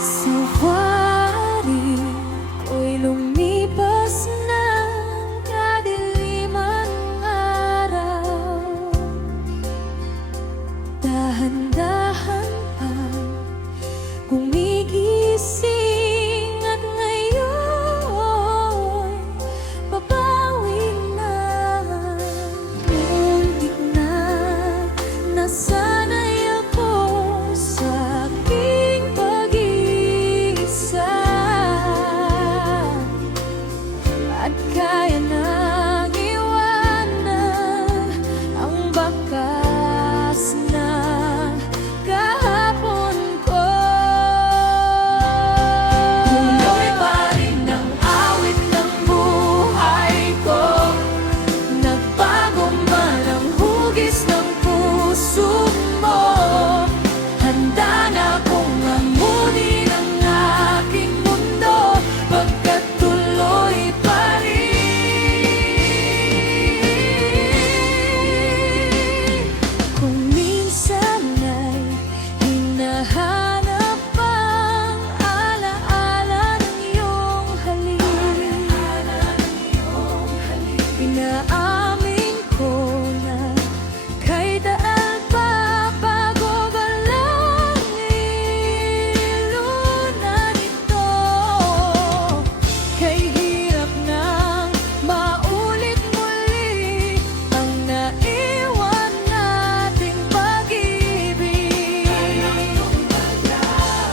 Sawari ko'y lumipas ng kadiliman ng araw. Dahan-dahan pang gumigising at ngayon babawi na. Muntik na nasanay ako sa aking pag-iisa at kaya nang iwanan ang bakas na kahapon ko. Tuloy pa rin ang awit ng buhay ko, nagbago man ang hugis ng puso mo. Handa na akong amunin ang aking mundo, pagkat tuloy pa rin. Kung minsan ay hinahanap ang alaala ng iyong halik, inaamin ko na kay daan pa bago balang ilunan ito. Kay hirap nang maulit muli ang naiwan nating pag-ibig.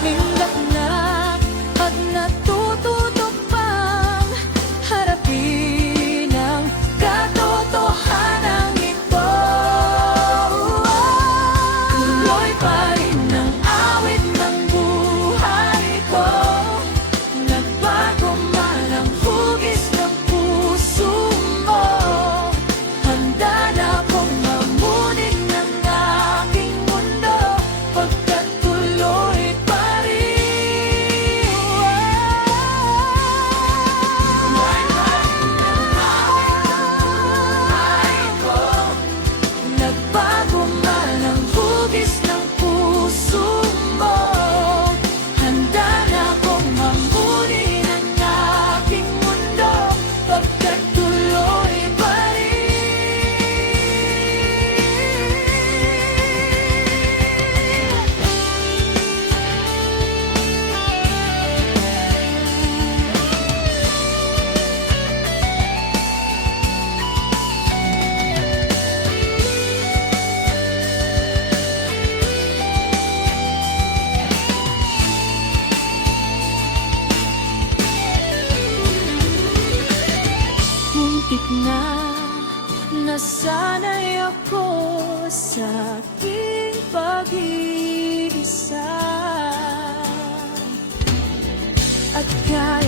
Lindak na at natututo pang harapin ang katotohanan ito. Tuloy pa rin ang awit ng buhay ko, nagbago man ang hugis ng puso mo. Handa na akong mamunin ng aking mundo, pagkat tuloy pa rin. Nagbago man ang hugis ng puso mo. Handa na akong mamunin ang aking mundo, pagkat tuloy pa muntik na nasanay ako sa aking pag-iisa at kaya